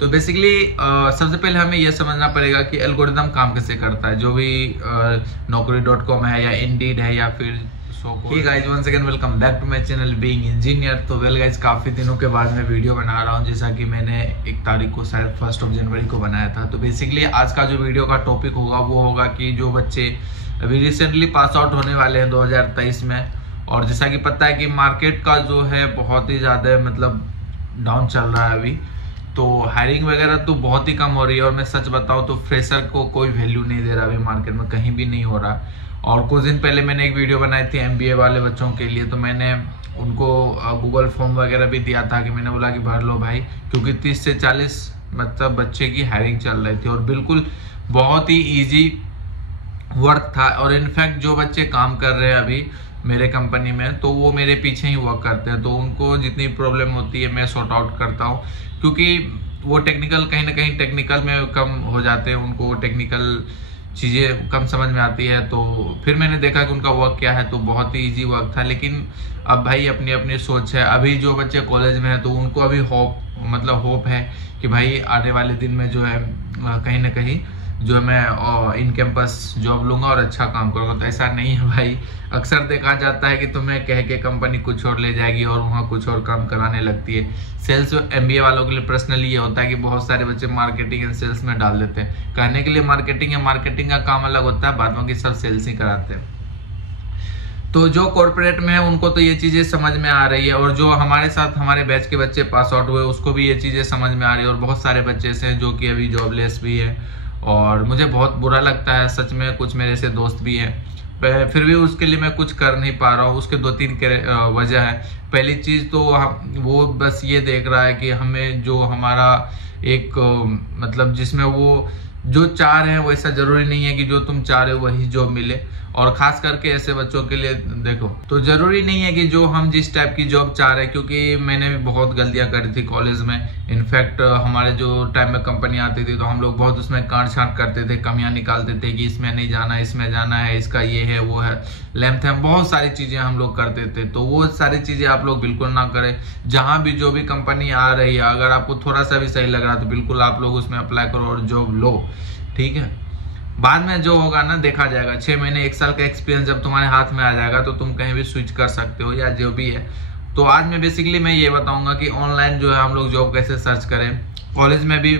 तो बेसिकली सबसे पहले हमें यह समझना पड़ेगा कि एल्गोरिदम काम कैसे करता है। जो भी naukri.com है या इंडीड है या फिर Hey guys, once again welcome back to my channel Being Engineer। तो वेल गाइज, काफ़ी दिनों के बाद मैं वीडियो बना रहा हूँ, जैसा कि मैंने 1 तारीख को शायद 1 जनवरी को बनाया था। तो बेसिकली आज का जो वीडियो का टॉपिक होगा वो होगा कि जो बच्चे अभी रिसेंटली पास आउट होने वाले हैं 2023 में, और जैसा कि पता है कि मार्केट का जो है बहुत ही ज़्यादा मतलब डाउन चल रहा है अभी, तो हायरिंग वगैरह तो बहुत ही कम हो रही है। और मैं सच बताऊं तो फ्रेशर को कोई वैल्यू नहीं दे रहा अभी मार्केट में, कहीं भी नहीं हो रहा। और कुछ दिन पहले मैंने एक वीडियो बनाई थी MBA वाले बच्चों के लिए, तो मैंने उनको गूगल फॉर्म वगैरह भी दिया था कि मैंने बोला कि भर लो भाई, क्योंकि 30 से 40 मतलब बच्चे की हायरिंग चल रही थी और बिल्कुल बहुत ही ईजी वर्क था। और इनफैक्ट जो बच्चे काम कर रहे हैं अभी मेरे कंपनी में, तो वो मेरे पीछे ही वर्क करते हैं, तो उनको जितनी प्रॉब्लम होती है मैं सॉर्ट आउट करता हूँ, क्योंकि वो टेक्निकल कहीं ना कहीं टेक्निकल में कम हो जाते हैं, उनको टेक्निकल चीज़ें कम समझ में आती है। तो फिर मैंने देखा कि उनका वर्क क्या है, तो बहुत ही इजी वर्क था। लेकिन अब भाई अपनी अपनी सोच है। अभी जो बच्चे कॉलेज में हैं तो उनको अभी होप है कि भाई आने वाले दिन में जो है कहीं ना कहीं जो है मैं इन कैंपस जॉब लूंगा और अच्छा काम करूंगा। तो ऐसा नहीं है भाई, अक्सर देखा जाता है कि तुम्हें कह के कंपनी कुछ और ले जाएगी और वहाँ कुछ और काम कराने लगती है। सेल्स MBA वालों के लिए पर्सनली ये होता है कि बहुत सारे बच्चे मार्केटिंग एंड सेल्स में डाल देते हैं। कहने के लिए मार्केटिंग है, मार्केटिंग का काम अलग होता है, बाद में सब सेल्स ही कराते हैं। तो जो कॉर्पोरेट में है उनको तो ये चीज़ें समझ में आ रही है, और जो हमारे साथ हमारे बैच के बच्चे पास आउट हुए उसको भी ये चीज़ें समझ में आ रही है। और बहुत सारे बच्चे ऐसे हैं जो कि अभी जॉबलेस भी है, और मुझे बहुत बुरा लगता है सच में। कुछ मेरे से दोस्त भी हैं, फिर भी उसके लिए मैं कुछ कर नहीं पा रहा हूँ। उसके 2-3 वजह है। पहली चीज़ तो वो बस ये देख रहा है कि हमें जो हमारा एक मतलब जिसमें वो जो चाह रहे हैं वैसा जरूरी नहीं है कि जो तुम चाह रहे हो वही जॉब मिले। और खास करके ऐसे बच्चों के लिए देखो, तो जरूरी नहीं है कि जो हम जिस टाइप की जॉब चाह रहे हैं, क्योंकि मैंने भी बहुत गलतियां करी थी कॉलेज में। इनफैक्ट हमारे जो टाइम में कंपनी आती थी तो हम लोग बहुत उसमें काट छांट करते थे, कमियां निकालते थे कि इसमें नहीं जाना, इसमें जाना है, इसका ये है वो है, लेंथ है, बहुत सारी चीजें हम लोग करते थे। तो वो सारी चीजें आप लोग बिल्कुल ना करें। जहां भी जो भी कंपनी आ रही है, अगर आपको थोड़ा सा भी सही लग रहा है तो बिल्कुल आप लोग उसमें अप्लाई करो और जॉब लो, ठीक है। बाद में जो होगा ना देखा जाएगा। 6 महीने 1 साल का एक्सपीरियंस जब तुम्हारे हाथ में आ जाएगा तो तुम कहीं भी स्विच कर सकते हो या जो भी है। तो आज मैं बेसिकली मैं ये बताऊंगा कि ऑनलाइन जो है हम लोग जॉब कैसे सर्च करें। कॉलेज में भी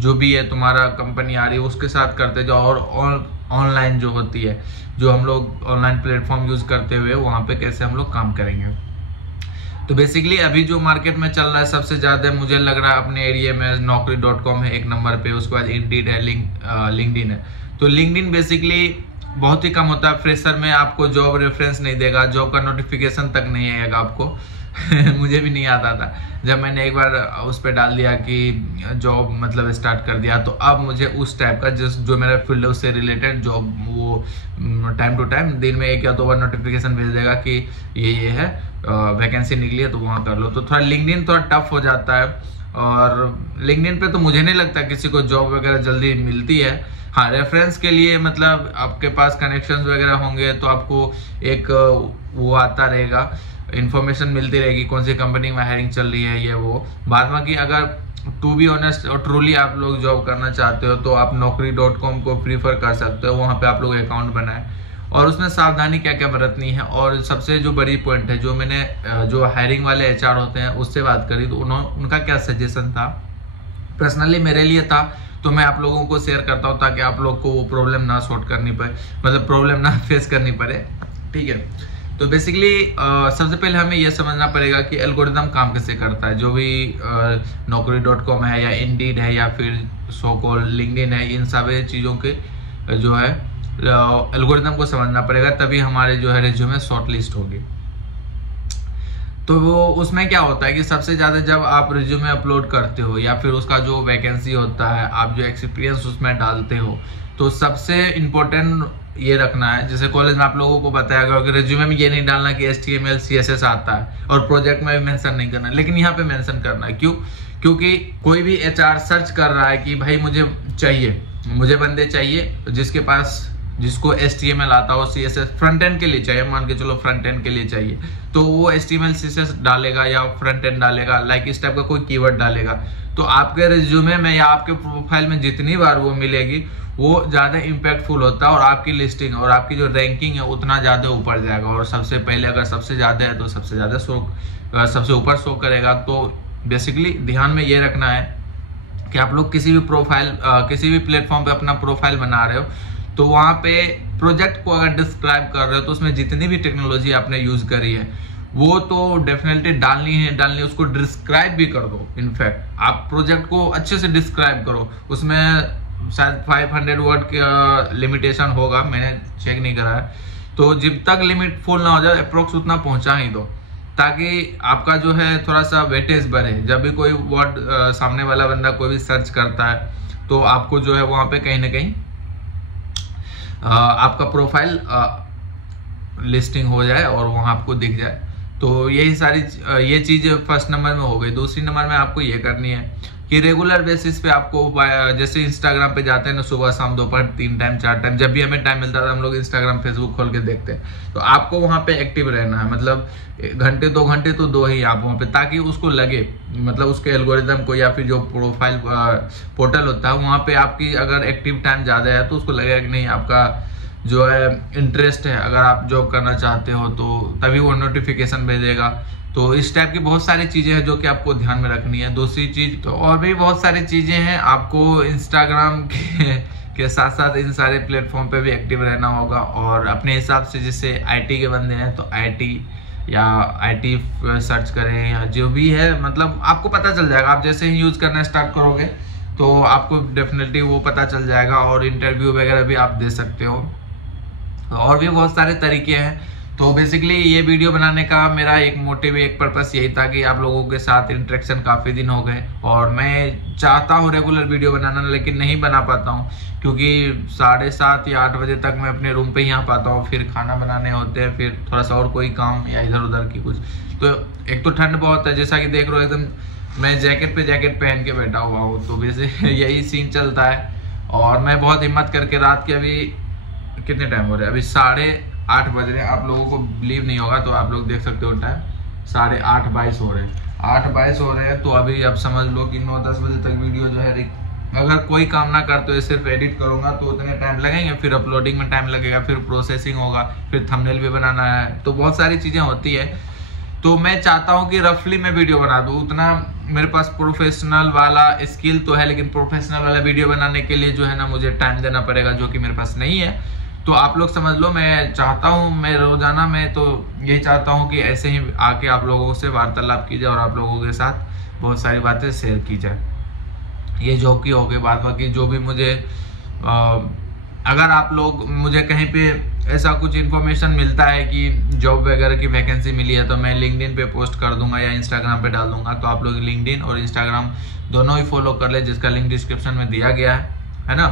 जो भी है तुम्हारा कंपनी आ रही है उसके साथ करते जाओ, और ऑनलाइन जो होती है, जो हम लोग ऑनलाइन प्लेटफॉर्म यूज करते हुए वहाँ पे कैसे हम लोग काम करेंगे। तो बेसिकली अभी जो मार्केट में चल रहा है सबसे ज्यादा मुझे लग रहा है अपने एरिया में naukri.com है 1 नंबर पे, उसके बाद इंडीड है, लिंक्डइन है। तो लिंक्डइन बेसिकली बहुत ही कम होता है। फ्रेशर में आपको जॉब रेफरेंस नहीं देगा, जॉब का नोटिफिकेशन तक नहीं आएगा आपको मुझे भी नहीं आता था। जब मैंने एक बार उस पर डाल दिया कि जॉब मतलब स्टार्ट कर दिया, तो अब मुझे उस टाइप का जो मेरा फील्ड है उससे रिलेटेड जॉब वो टाइम टू टाइम दिन में 1 या 2 बार नोटिफिकेशन भेज देगा कि ये है वैकेंसी निकली है तो वहाँ कर लो। तो थोड़ा लिंक्डइन थोड़ा टफ हो जाता है, और लिंक्डइन पे तो मुझे नहीं लगता किसी को जॉब वगैरह जल्दी मिलती है। हाँ, रेफरेंस के लिए मतलब आपके पास कनेक्शंस वगैरह होंगे तो आपको एक वो आता रहेगा, इन्फॉर्मेशन मिलती रहेगी कौन सी कंपनी में हायरिंग चल रही है ये वो। बाद में कि अगर टू बी ऑनेस्ट और ट्रूली आप लोग जॉब करना चाहते हो तो आप naukri.com को प्रीफर कर सकते हो। वहाँ पे आप लोग अकाउंट बनाए, और उसमें सावधानी क्या क्या बरतनी है। और सबसे जो बड़ी पॉइंट है, जो मैंने जो हायरिंग वाले HR होते हैं उससे बात करी तो उनका क्या सजेशन था, पर्सनली मेरे लिए था, तो मैं आप लोगों को शेयर करता हूँ ताकि आप लोग को वो प्रॉब्लम ना सॉर्ट करनी पड़े, मतलब प्रॉब्लम ना फेस करनी पड़े, ठीक है। तो बेसिकली सबसे पहले हमें यह समझना पड़ेगा कि एल्गोरिदम काम कैसे करता है। जो भी naukri.com है या इंडीड है या फिर सो-कॉल्ड लिंक्डइन है, इन सभी चीज़ों के जो है एल्गोरिदम को समझना पड़ेगा, तभी हमारे जो है रिज्यूमे शॉर्ट लिस्ट होगी। तो वो उसमें क्या होता है कि सबसे ज़्यादा जब आप रिज्यूमे अपलोड करते हो या फिर उसका जो वैकेंसी होता है, आप जो एक्सपीरियंस उसमें डालते हो, तो सबसे इम्पोर्टेंट ये रखना है। जैसे कॉलेज में आप लोगों को बताया गया कि रिज्यूमे में ये नहीं डालना कि HTML CSS आता है, और प्रोजेक्ट में भी मेंशन नहीं करना है, लेकिन यहाँ पे मेंशन करना है। क्यों? क्योंकि कोई भी HR सर्च कर रहा है कि भाई मुझे बंदे चाहिए जिसके पास जिसको HTML आता हो, CSS फ्रंट एंड के लिए चाहिए, मान के चलो फ्रंट एंड के लिए चाहिए, तो वो HTML CSS डालेगा या फ्रंट एंड डालेगा, लाइक इस टाइप का कोई कीवर्ड डालेगा। तो आपके रिज्यूमे में या आपके प्रोफाइल में जितनी बार वो मिलेगी वो ज़्यादा इम्पैक्टफुल होता है, और आपकी लिस्टिंग और आपकी जो रैंकिंग है उतना ज़्यादा ऊपर जाएगा। और सबसे पहले अगर सबसे ज़्यादा है तो सबसे ज़्यादा सबसे ऊपर शो करेगा। तो बेसिकली ध्यान में ये रखना है कि आप लोग किसी भी किसी भी प्लेटफॉर्म पे अपना प्रोफाइल बना रहे हो तो वहाँ पे प्रोजेक्ट को अगर डिस्क्राइब कर रहे हो तो उसमें जितनी भी टेक्नोलॉजी आपने यूज़ करी है वो तो डेफिनेटली डालनी है, उसको डिस्क्राइब भी कर दो। इनफैक्ट आप प्रोजेक्ट को अच्छे से डिस्क्राइब करो, उसमें शायद 500 वर्ड का लिमिटेशन होगा, मैंने चेक नहीं करा है। तो जब तक लिमिट फुल ना हो जाए अप्रोक्स उतना पहुंचा ही दो, ताकि आपका जो है थोड़ा सा वेटेज बढ़े। जब भी कोई वर्ड सामने वाला बंदा कोई भी सर्च करता है तो आपको जो है वहाँ पे कहीं ना कहीं आपका प्रोफाइल लिस्टिंग हो जाए और वहाँ आपको दिख जाए। तो यही सारी ये चीज़ फर्स्ट नंबर में हो गई। दूसरी नंबर में आपको ये करनी है कि रेगुलर बेसिस पे आपको, जैसे इंस्टाग्राम पे जाते हैं ना सुबह शाम दोपहर 3 टाइम 4 टाइम, जब भी हमें टाइम मिलता था हम लोग इंस्टाग्राम फेसबुक खोल के देखते हैं। तो आपको वहाँ पे एक्टिव रहना है, मतलब घंटे 2 घंटे तो 2 ही आप वहाँ पे, ताकि उसको लगे, मतलब उसके एल्गोरिदम को या फिर जो प्रोफाइल पोर्टल होता है वहाँ पे आपकी अगर एक्टिव टाइम ज़्यादा है तो उसको लगेगा कि नहीं आपका जो है इंटरेस्ट है, अगर आप जॉब करना चाहते हो तो तभी वो नोटिफिकेशन भेजेगा। तो इस टाइप की बहुत सारी चीज़ें हैं जो कि आपको ध्यान में रखनी है। दूसरी चीज़ तो और भी बहुत सारी चीज़ें हैं, आपको इंस्टाग्राम के साथ साथ इन सारे प्लेटफॉर्म पे भी एक्टिव रहना होगा। और अपने हिसाब से जैसे आईटी के बंदे हैं तो आईटी सर्च करें या जो भी है, मतलब आपको पता चल जाएगा। आप जैसे ही यूज़ करना स्टार्ट करोगे तो आपको डेफिनेटली वो पता चल जाएगा, और इंटरव्यू वगैरह भी आप दे सकते हो। और भी बहुत सारे तरीके हैं। तो बेसिकली ये वीडियो बनाने का मेरा एक मोटिव, एक पर्पस यही था कि आप लोगों के साथ इंटरेक्शन काफ़ी दिन हो गए, और मैं चाहता हूँ रेगुलर वीडियो बनाना, लेकिन नहीं बना पाता हूँ क्योंकि 7:30 या 8 बजे तक मैं अपने रूम पे ही आ पाता हूँ। फिर खाना बनाने होते हैं, फिर थोड़ा सा और कोई काम या इधर उधर की कुछ। तो एक तो ठंड बहुत है, जैसा कि देख रहे हो एकदम मैं जैकेट पहन के बैठा हुआ हूँ। तो वैसे यही सीन चलता है। और मैं बहुत हिम्मत करके रात के, अभी कितने टाइम हो रहे हैं, अभी 8:30 बज रहे हैं। आप लोगों को बिलीव नहीं होगा तो आप लोग देख सकते हो टाइम 8:22 हो रहे हैं, 8:22 हो रहे हैं। तो अभी आप समझ लो कि 9-10 बजे तक वीडियो जो है, अगर कोई काम ना करते हुए सिर्फ एडिट करूंगा तो उतने टाइम लगेंगे, फिर अपलोडिंग में टाइम लगेगा, फिर प्रोसेसिंग होगा, फिर थंबनेल भी बनाना है, तो बहुत सारी चीज़ें होती है। तो मैं चाहता हूँ कि रफली मैं वीडियो बना दूँ। उतना मेरे पास प्रोफेशनल वाला स्किल तो है, लेकिन प्रोफेशनल वाला वीडियो बनाने के लिए जो है ना मुझे टाइम देना पड़ेगा, जो कि मेरे पास नहीं है। तो आप लोग समझ लो, मैं चाहता हूँ, मैं रोजाना में तो यही चाहता हूँ कि ऐसे ही आके आप लोगों से वार्तालाप की जाए और आप लोगों के साथ बहुत सारी बातें शेयर की जाए। ये जॉब की हो गई बात। बाकी जो भी मुझे अगर आप लोग मुझे कहीं पे ऐसा कुछ इन्फॉर्मेशन मिलता है कि जॉब वगैरह की वैकेंसी मिली है तो मैं लिंक्डइन पे पोस्ट कर दूंगा या इंस्टाग्राम पे डाल दूंगा। तो आप लोग लिंक्डइन और इंस्टाग्राम दोनों ही फॉलो कर ले, जिसका लिंक डिस्क्रिप्शन में दिया गया है ना।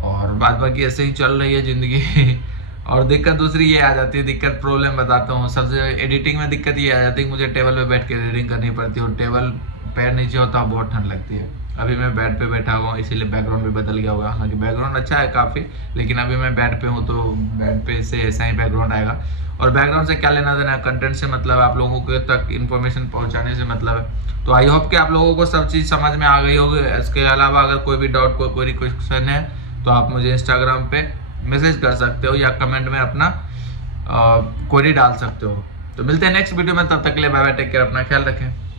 और बाकी ऐसे ही चल रही है ज़िंदगी। और दिक्कत दूसरी ये आ जाती है, दिक्कत प्रॉब्लम बताता हूँ। सबसे एडिटिंग में दिक्कत ये आ जाती है कि मुझे टेबल पे बैठ के एडिटिंग करनी पड़ती है, और टेबल पैर नीचे होता है, बहुत ठंड लगती है। अभी मैं बेड पे बैठा हुआ हूँ, इसीलिए बैकग्राउंड भी बदल गया होगा। हालांकि बैकग्राउंड अच्छा है काफ़ी, लेकिन अभी मैं बेड पे हूँ तो बेड पे से ऐसा ही बैकग्राउंड आएगा। और बैकग्राउंड से क्या लेना देना है, कंटेंट से मतलब है, आप लोगों के तक इन्फॉर्मेशन पहुँचाने से मतलब है। तो आई होप कि आप लोगों को सब चीज़ समझ में आ गई होगी। इसके अलावा अगर कोई भी डाउट, कोई क्वेश्चन है तो आप मुझे इंस्टाग्राम पे मैसेज कर सकते हो या कमेंट में अपना क्वेरी डाल सकते हो। तो मिलते हैं नेक्स्ट वीडियो में, तब तक के लिए बाय बाय, टेक केयर, अपना ख्याल रखें।